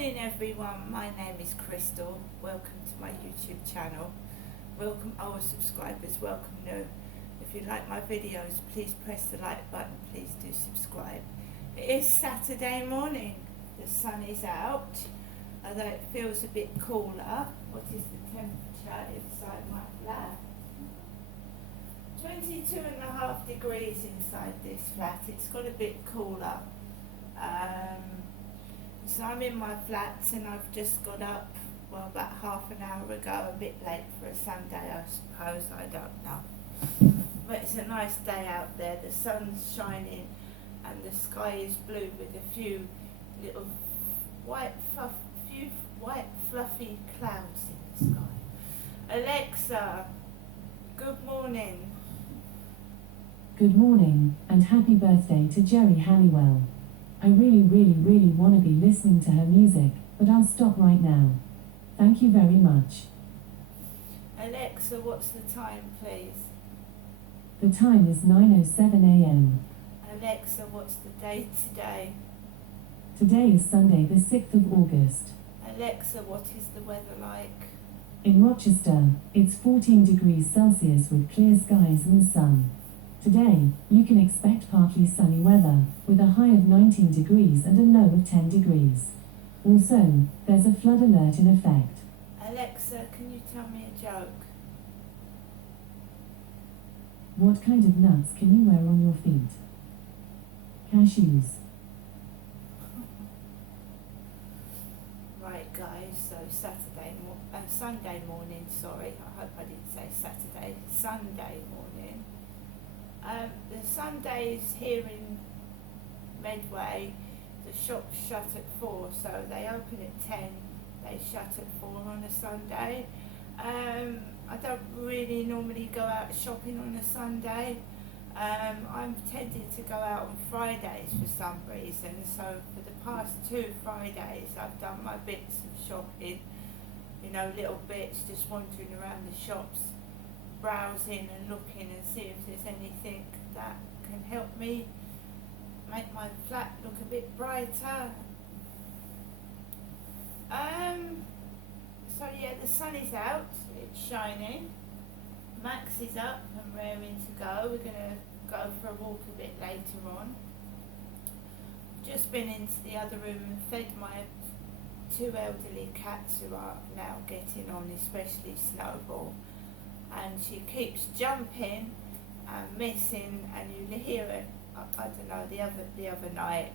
Morning everyone, my name is Crystal. Welcome to my YouTube channel. Welcome our subscribers, welcome new. If you like my videos, please press the like button, please do subscribe. It is Saturday morning, the sun is out, although it feels a bit cooler. What is the temperature inside my flat? 22.5 degrees inside this flat. It's got a bit cooler. So I'm in my flats and I've just got up, well, about half an hour ago, a bit late for a Sunday, I suppose, I don't know. But it's a nice day out there, the sun's shining and the sky is blue with a few little white fluffy clouds in the sky. Alexa, good morning. Good morning, and happy birthday to Geri Halliwell. I really want to be listening to her music, but I'll stop right now. Thank you very much. Alexa, what's the time, please? The time is 9:07 a.m. Alexa, what's the date today? Today is Sunday, the 6th of August. Alexa, what is the weather like? In Rochester, it's 14 degrees Celsius with clear skies and sun. Today, you can expect partly sunny weather, with a high of 19 degrees and a low of 10 degrees. Also, there's a flood alert in effect. Alexa, can you tell me a joke? What kind of nuts can you wear on your feet? Cashews. Right guys, so Sunday morning, sorry, I hope I didn't say Saturday, Sunday morning. The Sundays here in Medway, the shops shut at 4, so they open at 10, they shut at 4 on a Sunday. I don't really normally go out shopping on a Sunday. I'm tended to go out on Fridays for some reason, so for the past 2 Fridays I've done my bits of shopping, you know, little bits, just wandering around the shops, browsing and looking and see if there's anything that can help me make my flat look a bit brighter. So yeah, the sun is out, it's shining. Max is up and raring to go. We're going to go for a walk a bit later on. Just been into the other room and fed my 2 elderly cats who are now getting on, especially Snowball. And she keeps jumping and missing, and you hear it, I don't know, the other night,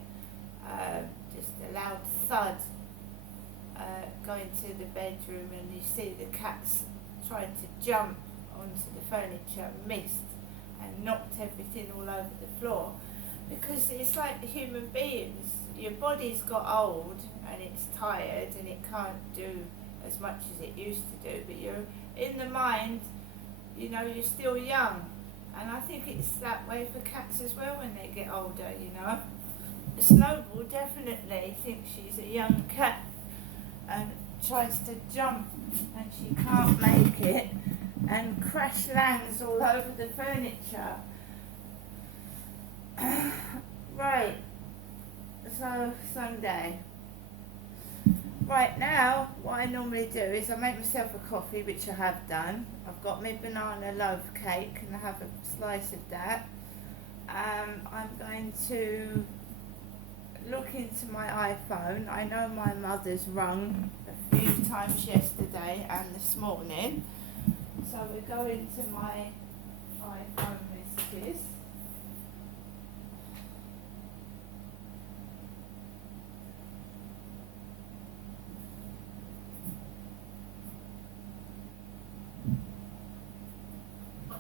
just a loud thud going to the bedroom, and you see the cats trying to jump onto the furniture, missed and knocked everything all over the floor. Because it's like the human beings, your body's got old and it's tired and it can't do as much as it used to do, but you're in the mind, you know, you're still young. And I think it's that way for cats as well when they get older, you know. Snowball definitely thinks she's a young cat and tries to jump and she can't make it and crash lands all over the furniture. Right, so Sunday. Right now, what I normally do is I make myself a coffee, which I have done. I've got my banana loaf cake and I have a slice of that. I'm going to look into my iPhone. I know my mother's rung a few times yesterday and this morning. So we go into my iPhone messages.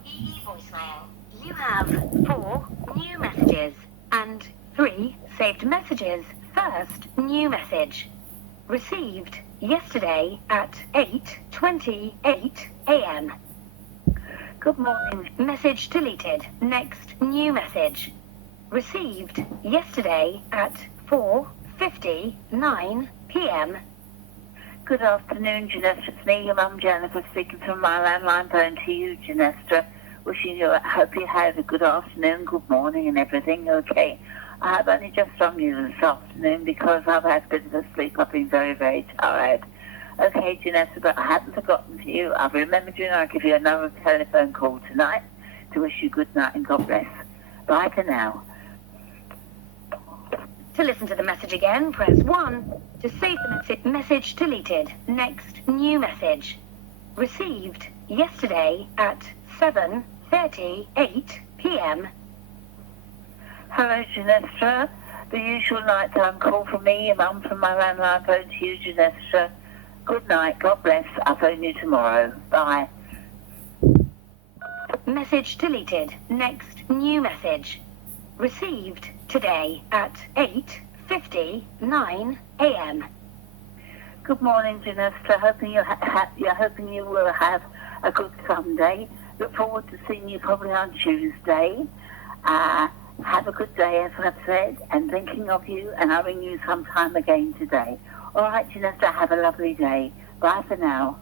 EE voicemail. You have 4 new messages and 3 saved messages. First new message. Received yesterday at 8:28 a.m. Good morning. Message deleted. Next new message. Received yesterday at 4:59 p.m. Good afternoon, Janessa. It's me, your mum Jennifer, speaking from my landline phone to you, Janessa. Wishing you, I hope you had a good afternoon, good morning and everything, okay. I have only just rung you this afternoon because I've had a bit of a sleep. I've been very, very tired. Okay, Janessa, but I haven't forgotten to you. I've remembered you and I'll give you another telephone call tonight to wish you good night and God bless. Bye for now. To listen to the message again, press 1. To save the message deleted. Next, new message. Received yesterday at 7:38 p.m. Hello, Janessa. The usual nighttime call from me, your mum from my landline phone to you, Janessa. Good night. God bless. I'll phone you tomorrow. Bye. Message deleted. Next, new message. Received today at 8:59 a.m. Good morning, Janessa. Hoping you will have a good Sunday. Look forward to seeing you probably on Tuesday. Have a good day, as I've said, and thinking of you, and I'll ring you sometime again today. All right, Janessa, have a lovely day. Bye for now.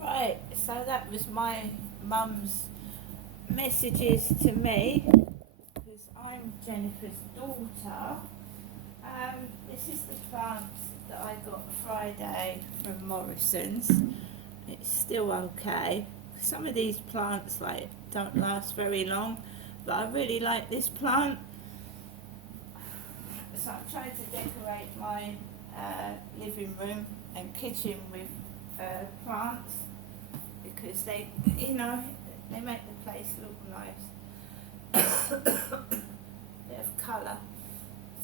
Right, so that was my mum's messages to me, because I'm Jennifer's daughter. This is the plants that I got Friday from Morrison's. It's still okay. Some of these plants don't last very long, but I really like this plant. So I'm trying to decorate my living room and kitchen with plants, because they make the place look nice. Bit of colour.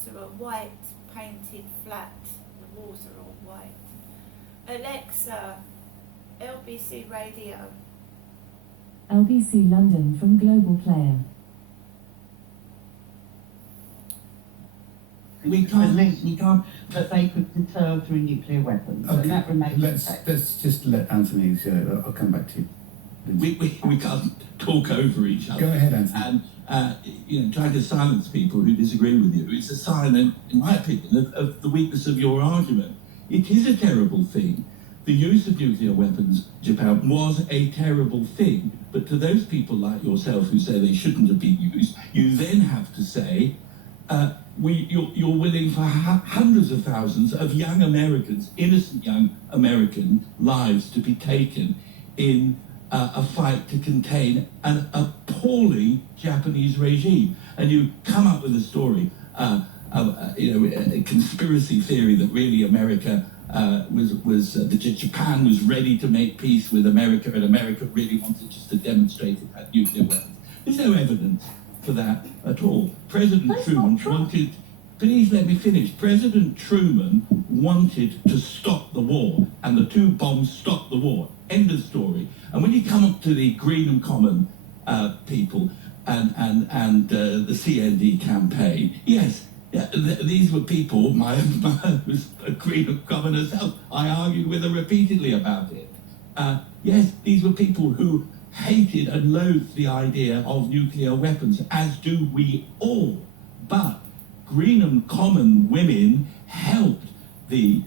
So a white painted flat, the walls are all white. Alexa, LBC radio. LBC London from Global Player. We can't, but they could deter through nuclear weapons. Okay, And that remains let's just let Anthony. I'll come back to you. We can't talk over each other. Go ahead, Anthony. And trying to silence people who disagree with you. It's a sign, in my opinion, of the weakness of your argument. It is a terrible thing. The use of nuclear weapons, Japan, was a terrible thing. But to those people like yourself who say they shouldn't have been used, you then have to say, you're willing for hundreds of thousands of young Americans, innocent young American lives to be taken in a fight to contain an appalling Japanese regime. And you come up with a story, a conspiracy theory that really America that Japan was ready to make peace with America, and America really wanted just to demonstrate it had nuclear weapons. There's no evidence for that at all. President Truman wanted. Please let me finish. President Truman wanted to stop the war, and the two bombs stopped the war. End of story. And when you come up to the Greenham Common people and the CND campaign, yes, these were people. My was a Greenham Common herself. I argued with her repeatedly about it. Yes, these were people who hated and loathed the idea of nuclear weapons, as do we all. But Greenham Common women helped the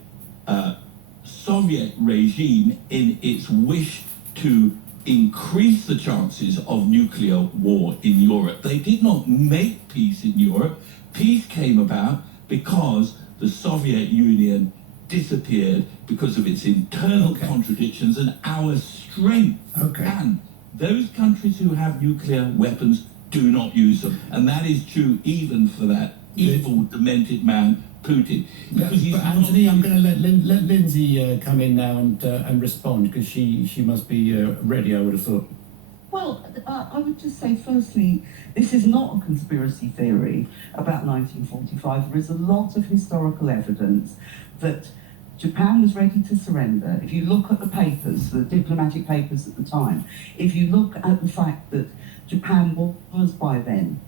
Soviet regime in its wish to increase the chances of nuclear war in Europe. They did not make peace in Europe. Peace came about because the Soviet Union disappeared because of its internal contradictions and our strength. And those countries who have nuclear weapons do not use them. And that is true even for that evil, demented man, Putin. But Anthony, I'm going to let Lindsay come in now and respond, because she must be ready, I would have thought. Well, I would just say, firstly, this is not a conspiracy theory about 1945. There is a lot of historical evidence that Japan was ready to surrender. If you look at the papers, the diplomatic papers at the time, if you look at the fact that Japan was by then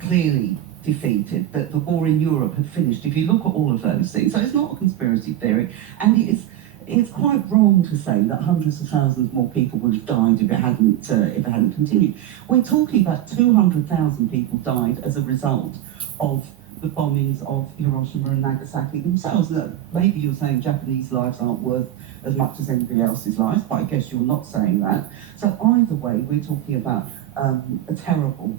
clearly defeated, that the war in Europe had finished, if you look at all of those things. So it's not a conspiracy theory, and it's quite wrong to say that hundreds of thousands more people would have died if it hadn't continued. We're talking about 200,000 people died as a result of the bombings of Hiroshima and Nagasaki themselves. Now, maybe you're saying Japanese lives aren't worth as much as anybody else's lives, but I guess you're not saying that. So either way, we're talking about a terrible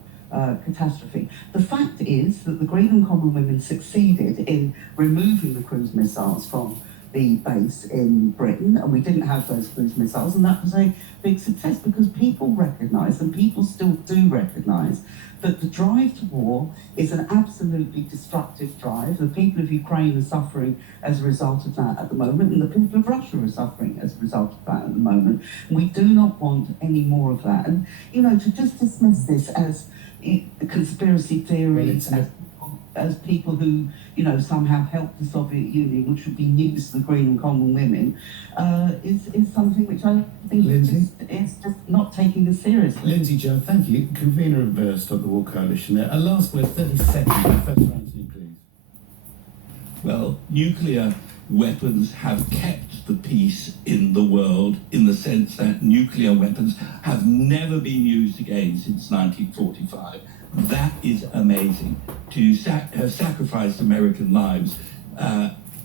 catastrophe. The fact is that the Green and Common Women succeeded in removing the cruise missiles from the base in Britain, and we didn't have those cruise missiles, and that was a big success because people recognise, and people still do recognise, that the drive to war is an absolutely destructive drive. The people of Ukraine are suffering as a result of that at the moment, and the people of Russia are suffering as a result of that at the moment. And we do not want any more of that. And, you know, to just dismiss this as a conspiracy theory, as people who, you know, somehow helped the Soviet Union, which would be news to the Green and Common Women, is something which I think is just not taking this seriously. Lindsay Joe, thank you. Convener of Stop the War Coalition there. A last word, 30 seconds. Professor Anthony, please. Well, nuclear weapons have kept the peace in the world in the sense that nuclear weapons have never been used again since 1945. That is amazing. To have sacrificed American lives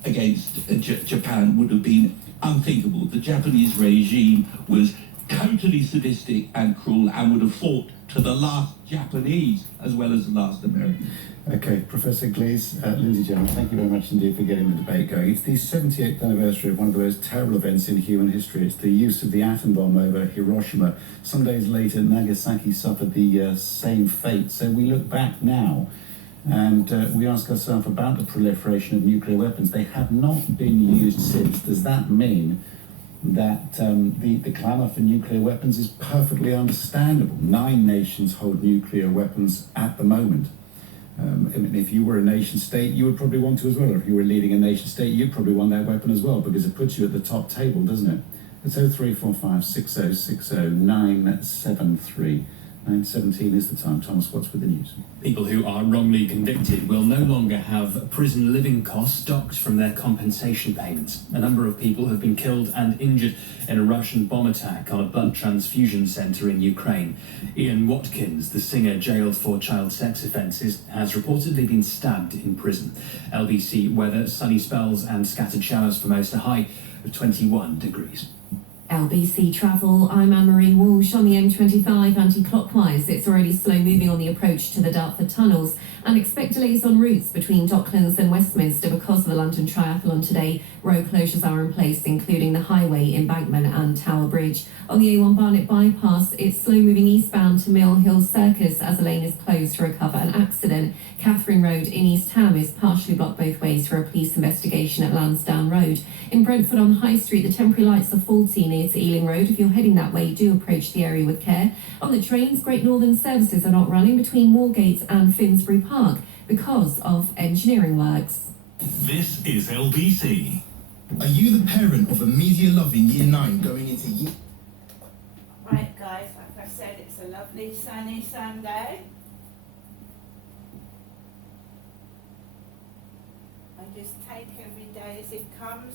against Japan would have been unthinkable. The Japanese regime was totally sadistic and cruel and would have fought to the last Japanese as well as the last American. Okay, Professor Glees, Lindsay Jones, thank you very much indeed for getting the debate going. It's the 78th anniversary of one of the most terrible events in human history. It's the use of the atom bomb over Hiroshima. Some days later, Nagasaki suffered the same fate. So we look back now and we ask ourselves about the proliferation of nuclear weapons. They have not been used since. Does that mean that the clamour for nuclear weapons is perfectly understandable? 9 nations hold nuclear weapons at the moment. I mean, if you were a nation state, you would probably want to as well. Or if you were leading a nation state, you'd probably want that weapon as well, because it puts you at the top table, doesn't it? It's 0345 6060 973. 9:17 is the time. Thomas Watts with the news. People who are wrongly convicted will no longer have prison living costs docked from their compensation payments. A number of people have been killed and injured in a Russian bomb attack on a blood transfusion centre in Ukraine. Ian Watkins, the singer jailed for child sex offences, has reportedly been stabbed in prison. LBC weather, sunny spells and scattered showers for most, a high of 21 degrees. LBC Travel, I'm Anne-Marie Walsh on the M25 anti-clockwise. It's already slow moving on the approach to the Dartford tunnels and expect delays on routes between Docklands and Westminster because of the London Triathlon today. Road closures are in place, including the highway embankment and Tower Bridge. On the A1 Barnet bypass, it's slow moving eastbound to Mill Hill Circus as a lane is closed to recover an accident. Catherine Road in East Ham is partially blocked both ways for a police investigation at Lansdowne Road. In Brentford on High Street, the temporary lights are faulty near to Ealing Road. If you're heading that way, do approach the area with care. On the trains, Great Northern services are not running between Moorgate and Finsbury Park because of engineering works. This is LBC. Are you the parent of a media-loving Year 9 going into Year... Right guys, like I said, it's a lovely sunny Sunday. I just take every day as it comes,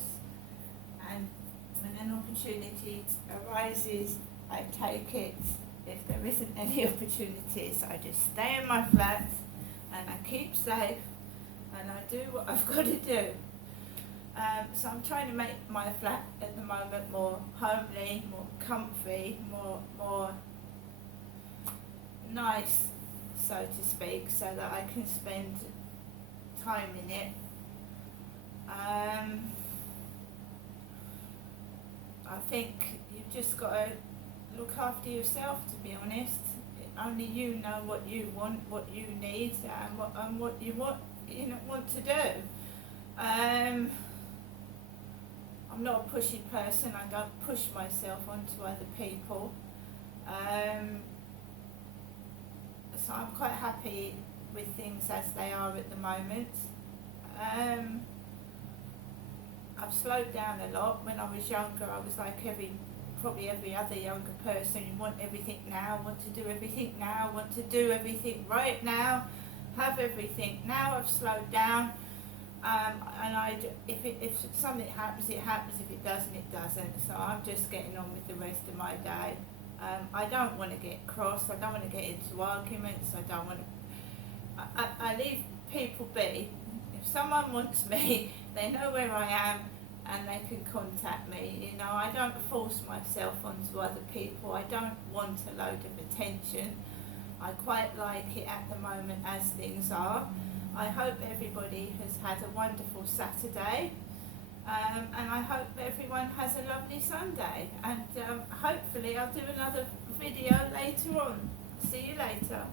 and when an opportunity arises, I take it. If there isn't any opportunities, I just stay in my flat and I keep safe and I do what I've got to do. So I'm trying to make my flat at the moment more homely, more comfy, more nice, so to speak, so that I can spend time in it. I think you've just got to look after yourself, to be honest. Only you know what you want, what you need, and what you want to do. I'm not a pushy person. I don't push myself onto other people. So I'm quite happy with things as they are at the moment. I've slowed down a lot. When I was younger, I was like probably every other younger person. You want everything now, want to do everything now, want to do everything right now, have everything. Now I've slowed down. And if something happens, it happens. If it doesn't, it doesn't. So I'm just getting on with the rest of my day. I don't want to get cross. I don't want to get into arguments. I don't want to. I leave people be. If someone wants me, they know where I am, and they can contact me. You know, I don't force myself onto other people. I don't want a load of attention. I quite like it at the moment as things are. I hope everybody has had a wonderful Saturday, and I hope everyone has a lovely Sunday, and hopefully I'll do another video later on. See you later.